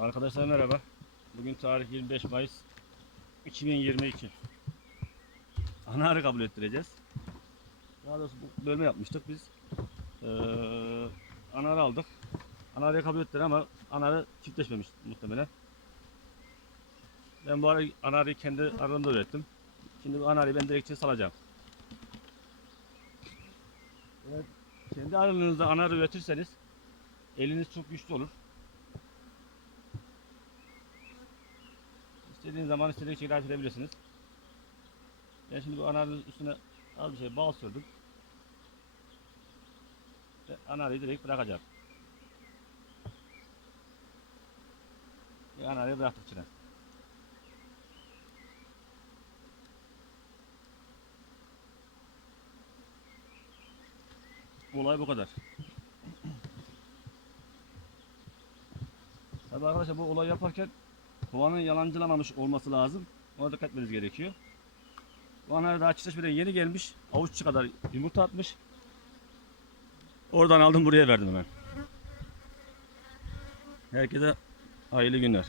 Arkadaşlar merhaba. Bugün tarih 25 Mayıs 2022. Ana arı kabul ettireceğiz. Daha doğrusu bu bölme yapmıştık biz. Ee, ana arı aldık. Ana arıyı kabul ettiler ama ana arı çiftleşmemiş muhtemelen. Ben bu arı, ana arıyı kendi aramda ürettim. Şimdi bu ana arıyı ben direkt içine salacağım. Eğer kendi aralığınızda ana arı üretirseniz eliniz çok güçlü olur. İstediğiniz zaman istediğiniz şekilde hareket edebilirsiniz. Ben şimdi bu anarın üstüne az bir şey bal sürdüm. Ve anarıyı direkt bırakacağım. Ve anarıyı bıraktık içine. Olay bu kadar. Tabii arkadaşlar bu olay yaparken kovanın yalancılamamış olması lazım. Ona dikkat etmeniz gerekiyor. Bu ana daha çiftleşmeden yeni gelmiş. Avuç kadar yumurta atmış. Oradan aldım buraya verdim hemen. Herkese hayırlı günler.